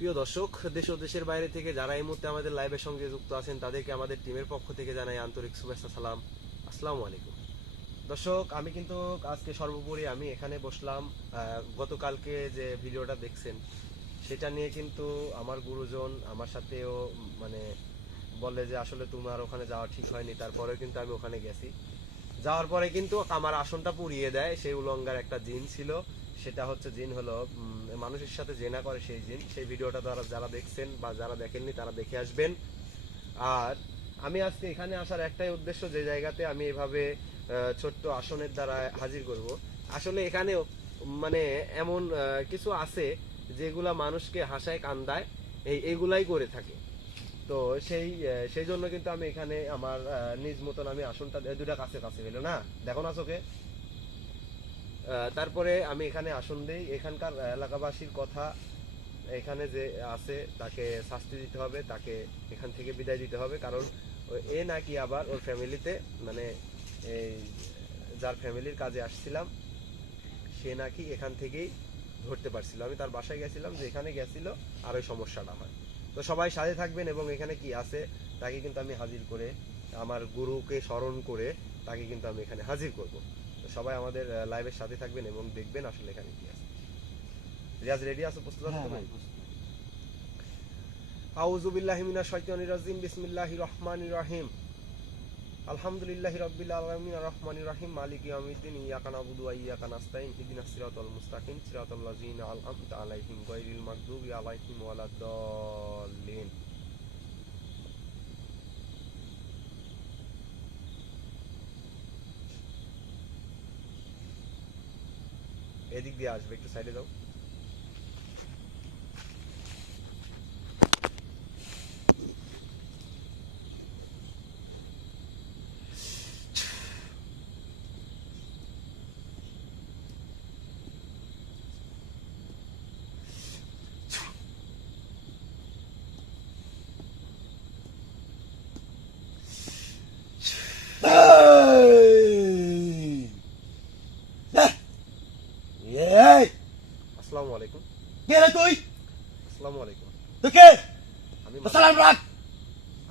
প্রিয় দর্শক, দেশ ও দেশের বাইরে থেকে যারা এই মুহূর্তে আমাদের লাইভের সঙ্গে যুক্ত আছেন তাদেরকে আমাদের টিমের পক্ষ থেকে জানাই আন্তরিক শুভেচ্ছা, সালাম, আসসালামু আলাইকুম। দর্শক, আমি কিন্তু আজকে সর্বোপরি আমি এখানে বসলাম গতকালকে যে ভিডিওটা দেখছেন সেটা নিয়ে। কিন্তু আমার গুরুজন আমার সাথেও মানে বলে যে আসলে তোমার ওখানে যাওয়া ঠিক হয়নি। তারপরেও কিন্তু আমি ওখানে গেছি। যাওয়ার পরে কিন্তু আমার আসনটা পুড়িয়ে দেয়। সেই উলঙ্গার একটা জিন ছিল, সেটা হচ্ছে জিন হলো মানুষের সাথে জেনা করে সেই জিন। সেই ভিডিওটা যারা দেখছেন বা যারা দেখেননি তারা দেখে আসবেন। আর আমি আজকে এখানে আসার একটাই উদ্দেশ্য, যে জায়গাতে আমি এভাবে ছোট্ট আসনের দ্বারা হাজির করব। আসলে এখানেও মানে এমন কিছু আছে যেগুলা মানুষকে হাসায় কান্দায়, এইগুলাই করে থাকে। তো সেই জন্য কিন্তু আমি এখানে আমার নিজ মতন আমি আসনটা দুটা কাছে কাছে হইলো না, দেখো না চোখে। তারপরে আমি এখানে আসন দেই। এখানকার এলাকাবাসীর কথা, এখানে যে আছে তাকে শাস্তি দিতে হবে, তাকে এখান থেকে বিদায় দিতে হবে। কারণ এ নাকি আবার ওর ফ্যামিলিতে মানে এই যার ফ্যামিলির কাজে আসছিলাম সে নাকি এখান থেকেই ধরতে পারছিল। আমি তার বাসায় গেছিলাম, যে এখানে গেছিল আর ওই সমস্যাটা হয়। তো সবাই সাথে থাকবেন এবং এখানে কি আছে তাকে কিন্তু আমি হাজির করে, আমার গুরুকে স্মরণ করে তাকে কিন্তু আমি এখানে হাজির করব। তো সবাই আমাদের লাইভের সাথে থাকবেন এবং দেখবেন আসলে এখানে কি আছে। রিয়াজ রেডি আছো? প্রস্তুত আছো তুমি? আউযু বিল্লাহি মিনাশ শাইতানির রাজিম। বিসমিল্লাহির রহমানির রহিম। আলহামদুলিল্লাহি রাব্বিল আলামিন আর রহমানির রহিম মালিকি ইয়াউমিদ্দিন ইয়াকা না'বুদু ওয়া ইয়াকা নাস্তাইন ইহদিনাস সিরাতাল মুস্তাকিম সিরাতাল লাযিনা আন'আমতা আলাইহিম গায়রিল মাগদুবি আলাইহিম ওয়ালাদ-দাল্লিন। এদিক দিয়ে আসবে, একটু সাইডে যাও। আসসালামু আলাইকুম। কে রে তুই? আসসালামু আলাইকুম। তুই কে? আমি তো সালাম রাখ।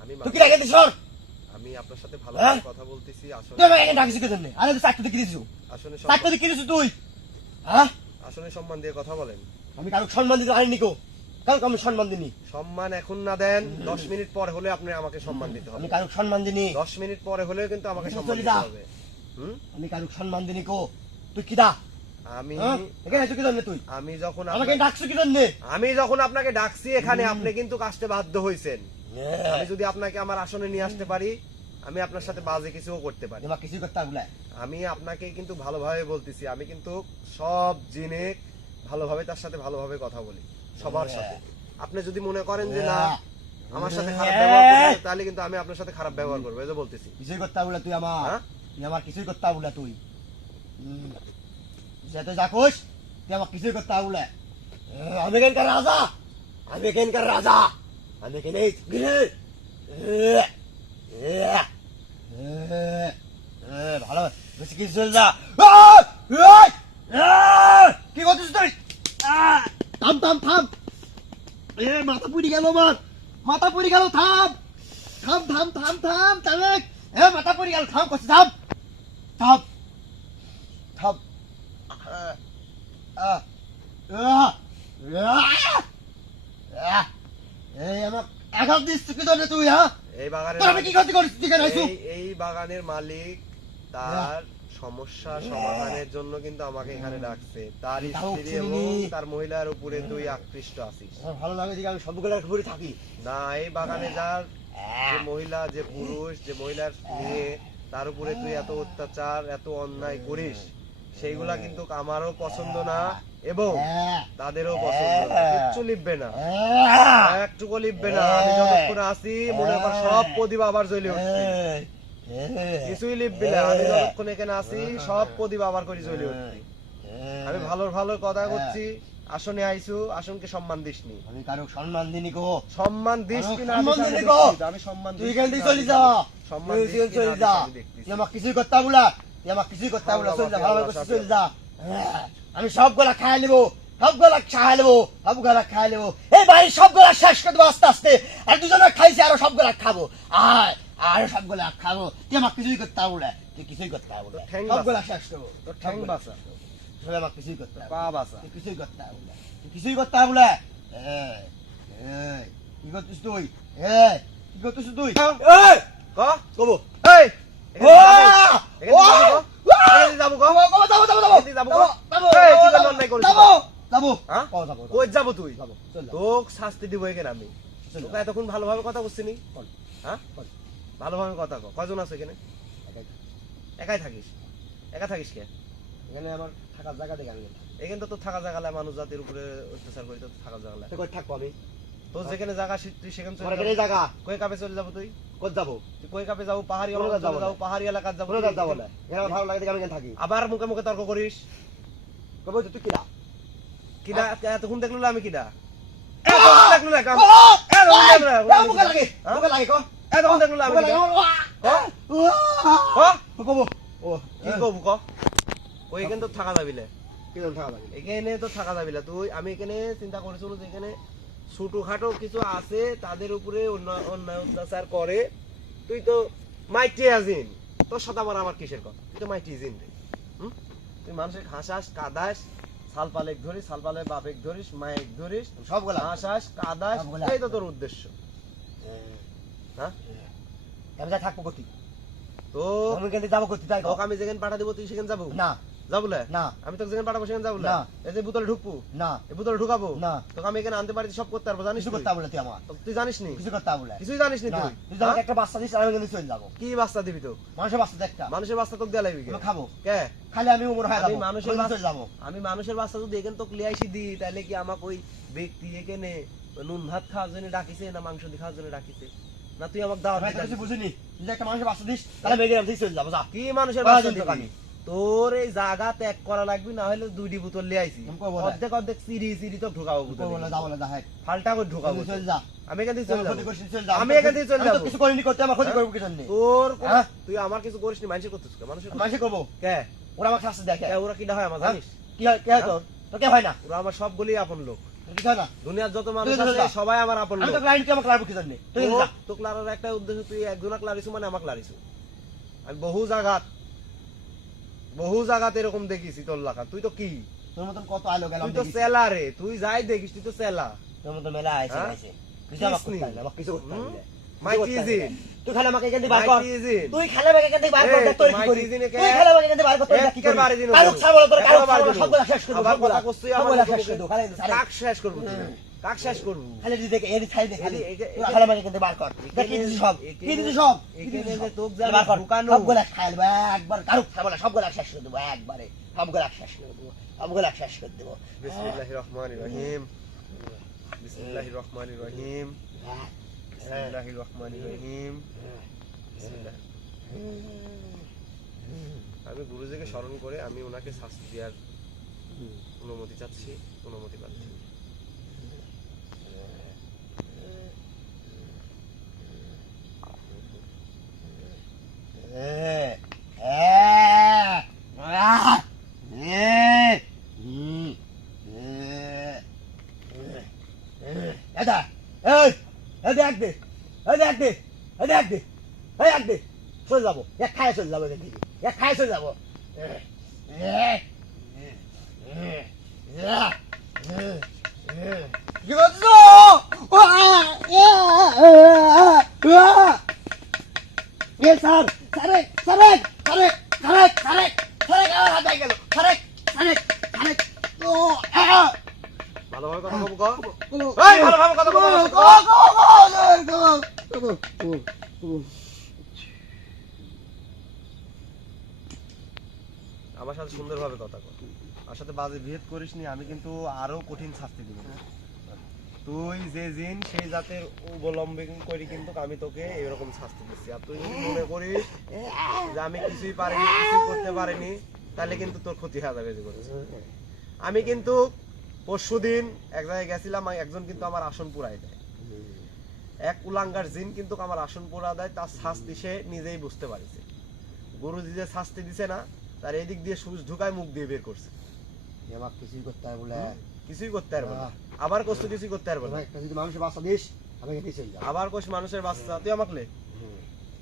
আমি তুই কি রাখে দিছ? আমি আপনার সাথে ভালো হ্যাঁ? কথা বলতেছি। আসলে তুই আমাকে ডাকিস কি জন্য? আরে তুই চাকরি কি দিছু? আসলে চাকরি কি দিছু তুই? হ্যাঁ? আসলে সম্মান দিয়ে কথা বলেন। আমি কারো সম্মান দিতে পারিনি কো। কারো আমি সম্মান দিনি। সম্মান এখন না দেন, 10 মিনিট পরে হলে আপনি আমাকে সম্মান দিতে হবে। আমি কারো সম্মান দিনি। 10 মিনিট পরে হলেও কিন্তু আমাকে সম্মান চলে দিতে যা। হবে। আমি কারো সম্মান দিনি কো। তুই কি দা? আমি এখানে এসে কি জন্য তুই? আমি যখন আমাকে ডাকছ কি জন্য? আমি যখন আপনাকে ডাকছি এখানে, আপনি কিন্তু আসতে বাধ্য হইছেন। আমি যদি আপনাকে আমার আসনে নিয়ে আসতে পারি, আমি আপনার সাথে বাজে কিছুও করতে পারি। তোমাকে কিছু করতে হবে না। আমি আপনাকে কিন্তু ভালোভাবে বলতেছি, আমি কিন্তু সব জিনিস ভালোভাবে তার সাথে ভালোভাবে কথা বলি সবার সাথে। আপনি যদি মনে করেন যে না আমার সাথে খারাপ ব্যবহার করবেন, তাহলে কিন্তু আমি আপনার সাথে খারাপ ব্যবহার করবো, এই যে বলতেছি। কিছুই করতে হবে না তুই আমার। হ্যাঁ? তুই আমার কিছুই করতে হবে না তুই। যেতে যাকোস, তুই আমার কিছুই করতে হবে না। আমি এখানকার রাজা। আমি এখানকার রাজা। আমি এখানে ভালো বেশি কিছু চলে যা। কি করছিস তুই? থাম থাম থাম। মাথা পুড়ি গেল আমার। মাথা পুড়ি গেল। থাম থাম থাম থাম থাম থাম। মাথা পুড়ি গেল। থাম করছিস। থাম থাম থাম। এই আমার আঘাত দিস কি জন্য তুই? হ্যাঁ, এই বাগানের তোর আমি কি করতে করিস? তুই কেন আইছু? এই বাগানের মালিক তার সমস্যা সমাধানের জন্য কিন্তু আমাকে এখানে ডাকছে। তার স্ত্রী এবং তার মহিলার উপরে তুই আকৃষ্ট আছিস। আমার ভালো লাগে যে আমি সবগুলোর উপরে থাকি না, এই বাগানে যার যে মহিলা, যে পুরুষ, যে মহিলার মেয়ে, তার উপরে তুই এত অত্যাচার এত অন্যায় করিস, সেইগুলা কিন্তু আমারও পছন্দ না এবং তাদেরও পছন্দ না। কিচ্ছু লিখবে না, একটুকু লিখবে না। আমি যতক্ষণ আছি মনে কর সব প্রদীপ আবার জ্বলে উঠছে। কিছুই লিখবি না। আমি যতক্ষণ এখানে আছি সব প্রদীপ আবার করে জ্বলে উঠছে। আমি ভালো ভালো কথা করছি। আসনে আইছু, আসনকে সম্মান দিসনি। আমি কারো সম্মান দিনি গো। সম্মান দিস কি না? আমি সম্মান তুই এখান থেকে চলে যা। সম্মান তুই দিস কি চলে না যা। আমি দেখতেছি। তুই আমার কিছুই করতে হবে না। তুই আমার কিছুই করতে হবে না। চলে যা, ভালো করে চলে যা। আমি সবগুলা খাই নিবো। সবগুলা খাই নেবো, সবগুলা খাই নেবো। এই বাড়ির সবগুলা শেষ করে দেবো আস্তে আস্তে। আর দুজনে খাইছে, আরো সবগুলা খাবো। আর সবগুলা খাবো। তুই আমাকে কিছুই করতে পারবো না, তুই কিছুই করতে পারবো না। ঠ্যাং সবগুলা শেষ করবো। তোর ঠ্যাং বাসা, তুই আমাকে কিছুই করতে পারবো পা না। বাসা। তুই কিছুই করতে পারবো না, তুই কিছুই করতে পারবো না। কি করছিস তুই? কি করছিস তুই? ক কবো এই ও এখানে যাবো ক হ্যাঁ? কই যাবো তুই? তোক শাস্তি দিব এখানে আমি। তোকে এতক্ষণ ভালোভাবে কথা বলছিনি, হ্যাঁ? ভালোভাবে কথা কও। কয়জন আছে এখানে? একাই থাকিস? একা থাকিস কে? এখানে আমার থাকার জায়গা দেখে আমি এখানে তো তোর থাকা জায়গায় মানুষ জাতির উপরে অত্যাচার করি, তোর থাকার জায়গায় কই থাকবো আমি? তোর যেখানে জায়গা তুই সেখানে চলে আমার যাবো। এখানে জায়গা কই কাপে চলে যাবো তুই? কত যাবো? তুই কই কাপে যাবো? পাহাড়ি কোনো এলাকায় যাবো যাবো, না। পাহাড়ি এলাকায় যাবো। কোনো যাবো না, এখানে আমার ভালো লাগে দেখে আমি এখানে থাকি। আবার মুখে মুখে তর্ক করিস। কবে তুই কিরা? কিডা? এতক্ষণ দেখলো না আমি কিডা? এতক্ষণ দেখলো না কাম? এতক্ষণ দেখলো না? মুখে লাগে, হ্যাঁ? মুখে লাগে কো। এতক্ষণ দেখলো না আমি মুখে লাগে কিডা? আমার। ক? কবো। ও কি কবু ক? কই এখানে তো থাকা যাবিলে। কি জন থাকা লাগে? এখানে তো থাকা যাবিলে। তুই আমি এখানে চিন্তা করেছিল যে এখানে ছোটখাটো কিছু আছে, তাদের উপরে অন্যায় অত্যাচার করে। তুই তো মাইটি আজিন, তোর সাথে আমার কিসের কথা? তুই তো মাইটি জিন রে। তুই মানুষের হাসাস কাদাস, সাল পালেক ধরিস, সাল পালে বাপেক ধরিস, মায়েক ধরিস, সবগুলা হাসাস কাদাস, সবগুলা। এই তো তোর উদ্দেশ্য। হ্যাঁ? আমি যা থাকবো কতি। তো আমি এখানে যাবো কতি তাই কো। তোকে আমি যেখানে পাঠা দেবো তুই সেখানে যাবো? না, যাবো না? না, আমি তোকে যেখানে পাঠাবো সেখানে যাবো না? না। এই যে বোতলে ঢুকবো, না, এই বোতলে ঢুকাবো না। তোকে আমি এখানে আনতে পারি, সব করতে পারবো, জানিস কিছু তুই? করতে পারবো না তুই আমার। তুই জানিস নি? কিছু করতে পারবো না। কিছুই জানিস নি না, তুই? তুই আমাকে হ্যাঁ? একটা বাচ্চা দিস, আমি এখানে চলে যাবো। কি বাস্তা দিবি তো? মানুষের বাচ্চা একটা। মানুষের বাস্তা তোকে দেয়া লাগবে কে? আমি খাবো। কে? খালি আমি উমর হয়ে আমি যাবো, মানুষের আমি বাচ্চা চলে যাবো। আমি মানুষের বাস্তা যদি এখানে তোকে লিয়ে আইসি দিই, তাহলে কি আমাকে ওই ব্যক্তি এখানে নুন ভাত খাওয়ার জন্য ডাকিছে না মাংস দিয়ে খাওয়ার জন্য ডাকিছে? না তুই আমাকে দাওয়াত আমি দিতে কিছু আসিস? বুঝিনি। তুই একটা মানুষের বাচ্চা দিস, তাহলে আমি এখানে চলে যাবো। যা। কি মানুষের কয়জন বাস্তা তোকে দিবি? আমি? তোর এই জায়গা ত্যাগ করা লাগবে, না হলে দুইটি বোতল লিয়ে আইছি। আমি করবো না। অর্ধেক অর্ধেক চিরি চিরি তো ঢোকাবো কই বোতলে। বলে যাবো না, যা হাই। ফালটা করে ঢোকাবো। তুই চলে যা। আমি এখান থেকে তুই চলে আমার ক্ষতি যাবো। করছিস, চলে যা। আমি এখান থেকে চলে আমি তো যাবো। কিছু করিনি, করতে আমার ক্ষতি হ্যাঁ? করবো কি জন্য? তোর হ্যাঁ? তুই আমার কিছু করিস নি, মানুষের করতেছিস কে? মানুষের করতেছিস? মানুষে করবো। কে? ওরা আমার শাস্তি দেখে। কে ওরা কিডা হয় আমার জানিস? কি হয়, কে হয় তোর? তোর কে হয় না? ওরা আমার সবগুলি আপন লোক। তোর কিছু হয় না? দুনিয়ার যত মানুষ তুই চলে আছে যা। সবাই আমার আপন আমি লোক। তো লাইন, তুই আমাকে লাড়বো কি জন্য? তুই চলে যা। তোকে লাড়ার একটা উদ্দেশ্য, তুই একজনক লাড়িছু মানে আমাকে লাড়িছু। আমি বহু জায়গাতে এরকম দেখিছি তোর লাগা। তুই তো কি? তোর মতন কত আলো গেলাম তুই তো দেখিস। সেলা রে। তুই যাই দেখিস তুই তো সেলা। তোর মতন মেলা আইছে হ্যাঁ? আইছে। কিছু আমাকে করতে হয় না, আমাকে কিছু করতে হয় না। মাইটি ইজি। তুই খালি আমাকে এখান থেকে বার কর। মাইটি ইজি। তুই খালি আমাকে এখান থেকে বার কর, এই, দেখ তোর কি মাইটি করি। ইজিনে কে? তুই খালি আমাকে এখান থেকে বার কর, তোর দেখ কি করি। একেবারে দিন কারুক ছাড়বো না, তোর কারুক একেবারে ছাড়বো না, দিন। সবগুলা শেষ করে দেবো, আবার সবগুলা। কথা করছিস, আমার সবগুলা মুখে শেষ করে দেবো, খালি ছাড়ে। কাক শেষ করবো তুই। কাক শেষ করবো। খালি যদি দেখে এর ছাড়ি দে খালি। একে- তুই খালি আমাকে এখান থেকে বার কর। দেখ কি দিছিস সব, কি দিছিস সব, কি এখানে দিছিস যে সব। তোক বার কর, ঢুকানো। সবগুলা খাই দেবো একবার, কারুক ছাড়বো না, সবগুলা শেষ করে দেবো একবারে। সবগুলা শেষ করে দেবো, সবগুলা শেষ করে দেবো। বিসমিল্লাহির রহমানির রহিম। বিসমিল্লাহির রহমানির রহিম। বিসমিল্লাহির রহমানির রহিম। বিসমিল্লাহ। আমি গুরুজিকে স্মরণ করে আমি ওনাকে শাস্তি দেওয়ার অনুমতি চাচ্ছি, অনুমতি পাচ্ছি। এটা এই দেখ দে, দেখ দে, দেখ দে, দেখ দে, চলে যাবো, এক খায় চলে যাবো, দেখি এক খায় চলে যাবো। কি করছো? এ স্যার, সারেক, সারেক, সারেক, সারেক, সারেক, সারেক, আমার হাতে গেল, সারেক, সারেক, সারেক, ও ভালোভাবে কথা বলবো ক? এই ভালোভাবে কথা বলবো আমার সাথে। আমার সাথে সুন্দরভাবে কথা কর। আমার সাথে বাজে বিহেভ করিস নি, আমি কিন্তু আরো কঠিন শাস্তি দিব। তুই যে জিন সেই জাতের অবলম্বন করি কিন্তু আমি তোকে এরকম শাস্তি দিচ্ছি। আর তুই যদি মনে করিস যে আমি কিছুই পারিনি, কিছু করতে পারিনি, তাহলে কিন্তু তোর ক্ষতি হয়ে যাবে জীবনে। আমি কিন্তু পরশুদিন এক জায়গায় গেছিলাম, একজন কিন্তু আমার আসন পুরাই দেয়। এক উলাঙ্গার জিন কিন্তু আমার আসন পুরা দেয়, তার শাস্তি সে নিজেই বুঝতে পারছে। গুরুজি যে শাস্তি দিছে না, তার এদিক দিয়ে সুচ ঢুকায় মুখ দিয়ে বের করছে। আমাকে কিছুই করতে হবে বলে কিছুই করতে পারবো না। আবার কষ্ট কিছুই করতে পারবো না। একটা যদি মানুষের বাচ্চা দিস আমি এখানে চলে যাবো। আবার কোষ মানুষের বাচ্চা, তুই আমাকে লে,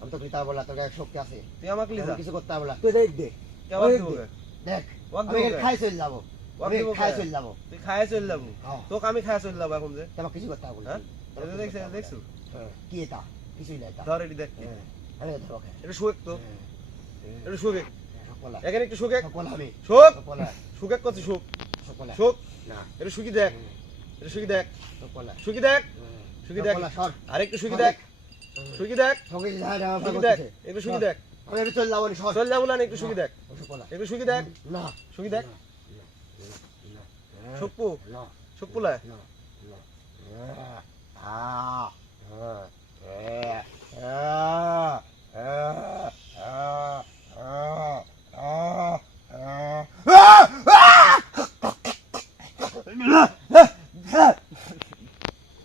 আমি তো পিতা বলা তোর গায়ে শক্তি আছে, তুই আমাকে লে যা। কিছু করতে পারবো না, তুই দেখ দে কেমন দিব গে? দেখ ওয়াক আমি দিব এখানে গে? খাই চলে যাবো, ওয়াক আমি দিব খাই গে? চলে যাবো। তুই খায় চলে যাবো? হ্যাঁ। তোকে আমি খায় চলে যাবো এখন যে। তোমার কিছু করতে পারবো না। হ্যাঁ? এটা দেখছিস, এটা দেখছু? কি এটা? কিছুই না এটা। ধর এটি দেখ। আরে ধরো কে? এটা শুয়েক তো, এটা শুয়েক। সকলা এখানে একটু শুকেক, সকলা আমি শুক, সকলা শুকেক করছি শুক, সকলা শুক। না এটা শুকি দেখ, এটা শুকি দেখ, সকলা শুকি দেখ, শুকি দেখ। সকলা সর আরেকটু শুকি দেখ, শুকি দেখ, সঙ্গে যা যা শুকি দেখ, একটু শুকি দেখ। আমি একটু চলে যাবো নি সর চল যাবো না, একটু শুকি দেখ, সকলা একটু শুকি দেখ, না শুকি দেখ। শুকপু, না শুকপুলা। না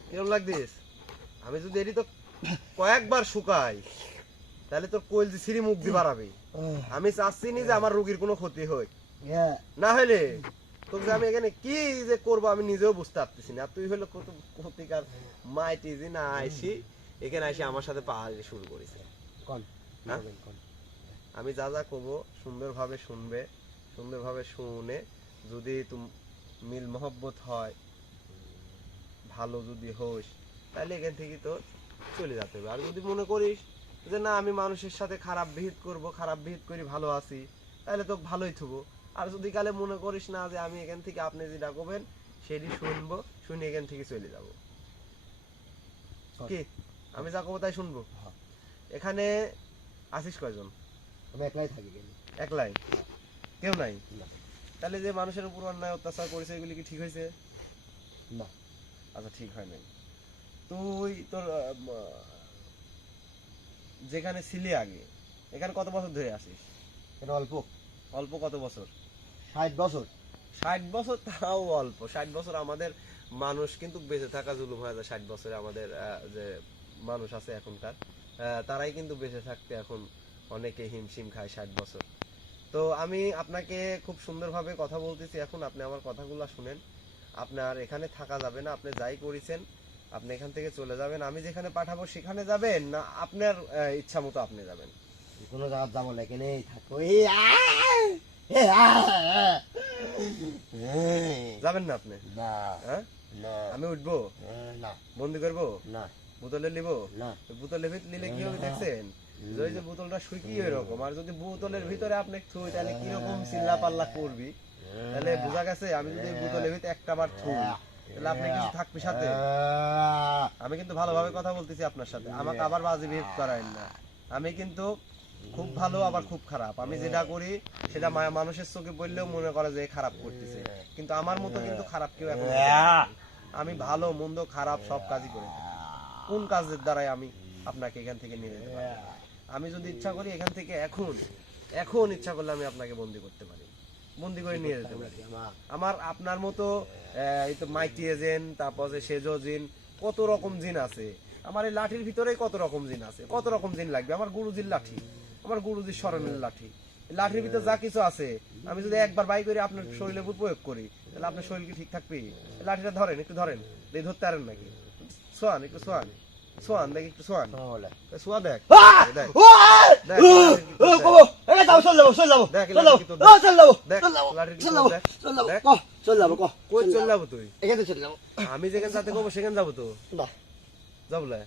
কিরম লাগদিস? আমি যদি এটি তো কয়েকবার শুকাই তাহলে তোর কলজি সিঁড়ি মুখ দিয়ে বাড়াবে। আমি চাচ্ছি নি যে আমার রোগীর কোনো ক্ষতি হোক, না হলে তোকে যে আমি এখানে কি যে করবো আমি নিজেও বুঝতে পারতেছি না। তুই হলো কত ক্ষতিকার মাইটি যে না আইসি এখানে আইসি আমার সাথে পাহাড়ি শুরু করেছে। কোন না? আমি যা যা কব সুন্দরভাবে শুনবে, সুন্দরভাবে শুনে যদি মিল মহব্বত হয়, ভালো যদি হোস, তাহলে এখান থেকে তোর চলে যেতে হবে। আর যদি মনে করিস যে না আমি মানুষের সাথে খারাপ বিহেভ করব, খারাপ বিহেভ করি ভালো আছি, তাহলে তো ভালোই থুবো। আর যদি কালে মনে করিস না যে আমি এখান থেকে আপনি যেটা করবেন সেটি শুনবো, শুনে এখান থেকে চলে যাব। কি আমি যা করবো তাই শুনবো? এখানে আসিস কয়জন? আমি একলাই থাকি গেলি একলাই, কেউ নাই? না। তাহলে যে মানুষের উপর অন্যায় অত্যাচার করেছে এগুলি কি ঠিক হয়েছে? না আচ্ছা ঠিক হয় নাই। তুই তোর যেখানে ছিলি আগে এখানে কত বছর ধরে আসিস? এটা অল্প অল্প কত বছর? 60 বছর 60 বছর? তাও অল্প। 60 বছর আমাদের মানুষ কিন্তু বেঁচে থাকা জুলুম হয়ে যায়। 60 বছরে আমাদের যে মানুষ আছে এখনকার তারাই কিন্তু বেঁচে থাকতে এখন অনেকে হিমশিম খায় 60 বছর। তো আমি আপনাকে খুব সুন্দরভাবে কথা বলতেছি, এখন আপনি আমার কথাগুলো শুনেন। আপনার এখানে থাকা যাবে না, আপনি যাই করেছেন আপনি এখান থেকে চলে যাবেন। আমি যেখানে পাঠাবো সেখানে যাবেন না আপনার ইচ্ছা মতো আপনি যাবেন? কোনো জায়গা যাবো না, এখানেই থাকবো। যাবেন না আপনি? না হ্যাঁ, না আমি উঠবো, না বন্দি করবো, না বোতলে নিবো? না বোতলে নিলে কি হবে দেখছেন? যে ওই যে বোতলটা শুকিয়ে এরকম, আর যদি বোতলের ভিতরে আপনি থুই তাহলে কিরকম চিল্লা পাল্লা করবি, তাহলে বোঝা গেছে। আমি যদি বোতলের ভিতরে একটা বার থুই তাহলে আপনি কিছু থাকবি সাথে? আমি কিন্তু ভালোভাবে কথা বলতেছি আপনার সাথে, আমাকে আবার বাজে বিহেভ করায়েন না। আমি কিন্তু খুব ভালো আবার খুব খারাপ, আমি যেটা করি সেটা মানুষের চোখে বললেও মনে করে যে খারাপ করতেছে, কিন্তু আমার মতো কিন্তু খারাপ কেউ এখন হতে পারে না। আমি ভালো মন্দ খারাপ সব কাজই করে থাকি। কোন কাজের দ্বারাই আমি আপনাকে এখান থেকে নিয়ে যেতে পারি? আমি যদি ইচ্ছা করি এখান থেকে এখন ইচ্ছা করলে আমি আপনাকে বন্দি করতে পারি, বন্দি করে নিয়ে যেতে পারি। আমার আপনার মতো এই তো মাইটি এজেন্ট, তারপর যে সেজো জিন, কত রকম জিন আছে। আমার এই লাঠির ভিতরেই কত রকম জিন আছে, কত রকম জিন লাগবে। আমার গুরুজির লাঠি, আমার গুরুজির স্মরণের লাঠি, লাঠির ভিতরে যা কিছু আছে আমি যদি একবার বাই করে আপনার শরীরের উপর প্রয়োগ করি তাহলে আপনার শরীর কি ঠিক থাকবে? লাঠিটা ধরেন, একটু ধরেন, দিয়ে ধরতে পারেন নাকি? সোয়ান, একটু সোয়ান, সোয়ান দেখ, একটু সোয়ান, সোয়া দেখ, দেখ কই চল যাবো তুই? আমি যেখানে যাতে কবো সেখানে যাবো তো, যাবো না?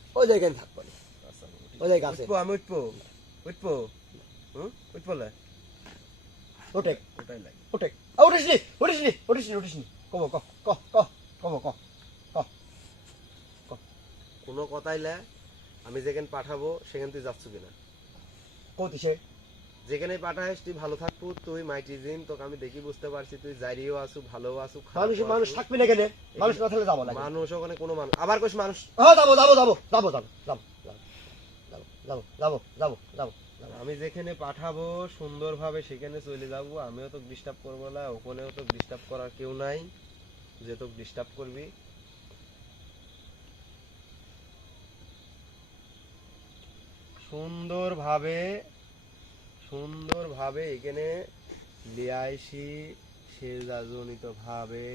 উঠবো, আমি উঠবো, উঠবো, উঠবো না? ওটাই লাগে। কোনো কথাই লে, আমি যেখানে পাঠাবো সেখানে তুই যাচ্ছ কিনা? যেখানে পাঠাইস তুই ভালো থাকবো, তুই মাইটি জিন, তোকে আমি দেখি বুঝতে পারছি তুই জাইরিও আসু, ভালো আসু, মানুষ থাকবি না কেনে? মানুষ কথা যাবো না। মানুষ ওখানে কোনো মানুষ আবার কোস মানুষ। আমি যেখানে পাঠাবো সুন্দরভাবে সেখানে চলে যাব, আমিও তো ডিস্টার্ব করবো না, ওখানেও তো ডিস্টার্ব করার কেউ নাই যে তোকে ডিস্টার্ব করবি। সুন্দরভাবে এখানে লিয়ে আইসি সেজনিত ভাবে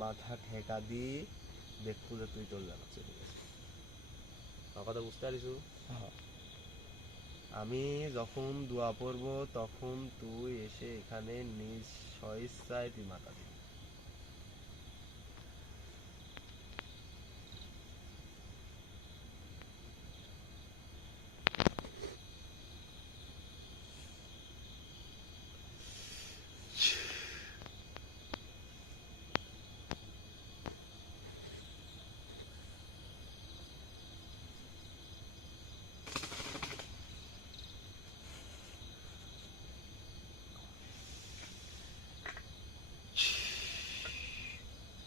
মাথা ঠেকা দিয়ে দেখবো যে তুই তোর জানা চলে গেছে। আমার কথা বুঝতে পারিস? আমি যখন দোয়া পড়ব তখন তুই এসে এখানে নিজ স্বইচ্ছায় তুই মাথা দিবি।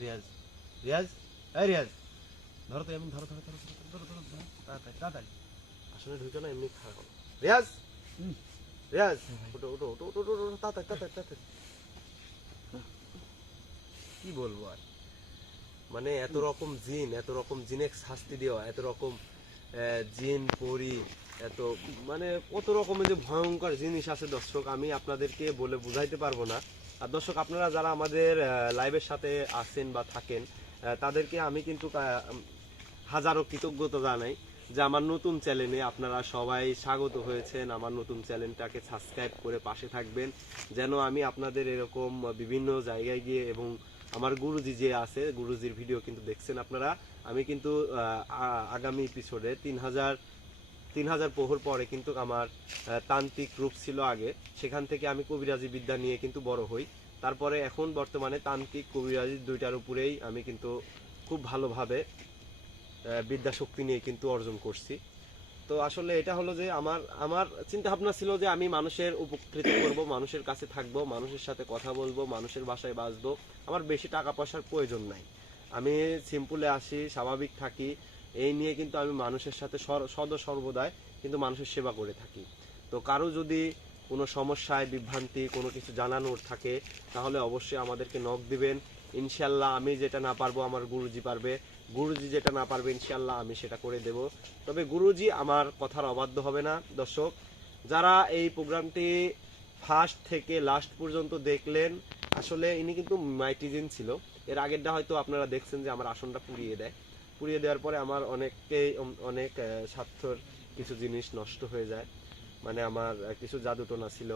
রিয়াজ, রিয়াজ, এই রিয়াজ, ধরো তো, এমনি ধরো ধরো ধরো ধরো ধরো ধরো ধরো, তাড়াতাড়ি তাড়াতাড়ি, আসলে ঢুকে না, এমনি খারাপ হলো। রিয়াজ, রিয়াজ, ওটো ওটো ওটো ওটো ওটো, তাড়াতাড়ি তাড়াতাড়ি তাড়াতাড়ি। কি বলবো আর, মানে এত রকম জিন, এত রকম জিনে শাস্তি দেওয়া, এত রকম জিন পরি, এত মানে কত রকমের যে ভয়ঙ্কর জিনিস আছে দর্শক, আমি আপনাদেরকে বলে বুঝাইতে পারবো না। আর দর্শক, আপনারা যারা আমাদের লাইভের সাথে আছেন বা থাকেন, তাদেরকে আমি কিন্তু হাজারো কৃতজ্ঞতা জানাই যে আমার নতুন চ্যানেলে আপনারা সবাই স্বাগত হয়েছেন। আমার নতুন চ্যানেলটাকে সাবস্ক্রাইব করে পাশে থাকবেন, যেন আমি আপনাদের এরকম বিভিন্ন জায়গায় গিয়ে, এবং আমার গুরুজি যে আছে, গুরুজির ভিডিও কিন্তু দেখছেন আপনারা। আমি কিন্তু আগামী এপিসোডে 3000 প্রহর পরে কিন্তু আমার তান্ত্রিক রূপ ছিল আগে, সেখান থেকে আমি কবিরাজি বিদ্যা নিয়ে কিন্তু বড় হই। তারপরে এখন বর্তমানে তান্ত্রিক কবিরাজি দুইটার উপরেই আমি কিন্তু খুব ভালোভাবে বিদ্যা শক্তি নিয়ে কিন্তু অর্জন করছি। তো আসলে এটা হলো যে আমার আমার চিন্তা ভাবনা ছিল যে আমি মানুষের উপকৃত করব, মানুষের কাছে থাকবো, মানুষের সাথে কথা বলবো, মানুষের বাসায় বাসবো। আমার বেশি টাকা পয়সার প্রয়োজন নাই, আমি সিম্পলে আসি, স্বাভাবিক থাকি, এই নিয়ে কিন্তু আমি মানুষের সাথে সর্বদাই কিন্তু মানুষের সেবা করে থাকি। তো কারো যদি কোনো সমস্যায় বিভ্রান্তি কোনো কিছু জানানোর থাকে, তাহলে অবশ্যই আমাদেরকে নক দিবেন। ইনশাল্লাহ আমি যেটা না পারবো আমার গুরুজি পারবে, গুরুজি যেটা না পারবে ইনশাল্লাহ আমি সেটা করে দেব। তবে গুরুজি আমার কথার অবাধ্য হবে না। দর্শক, যারা এই প্রোগ্রামটি ফার্স্ট থেকে লাস্ট পর্যন্ত দেখলেন, আসলে ইনি কিন্তু মাইটিজিন ছিল। এর আগেরটা হয়তো আপনারা দেখছেন যে আমার আসনটা পুড়িয়ে দেয়, পুড়িয়ে দেওয়ার পরে আমার অনেক স্বার্থর কিছু জিনিস নষ্ট হয়ে যায়, মানে আমার কিছু জাদুটোনা ছিল,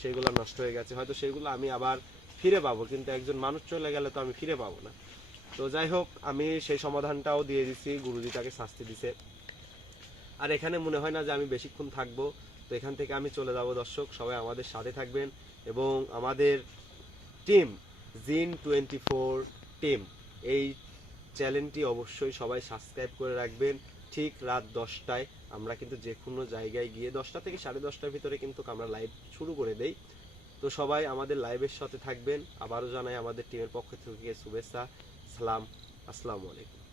সেগুলো নষ্ট হয়ে গেছে। হয়তো সেগুলো আমি আবার ফিরে পাবো, কিন্তু একজন মানুষ চলে গেলে তো আমি ফিরে পাবো না। তো যাই হোক, আমি সেই সমাধানটাও দিয়ে দিছি, গুরুজি তাকে শাস্তি দিছে। আর এখানে মনে হয় না যে আমি বেশিক্ষণ থাকবো, তো এখান থেকে আমি চলে যাব। দর্শক সবাই আমাদের সাথে থাকবেন, এবং আমাদের টিম জিন24 টিম, এই চ্যানেলটি অবশ্যই সবাই সাবস্ক্রাইব করে রাখবেন। ঠিক রাত 10টায় আমরা কিন্তু যে কোনো জায়গায় গিয়ে 10টা থেকে 10:30টার ভিতরে কিন্তু আমরা লাইভ শুরু করে দেই। তো সবাই আমাদের লাইভের সাথে থাকবেন। আবারও জানাই আমাদের টিমের পক্ষ থেকে শুভেচ্ছা, সালাম, আসসালামু আলাইকুম।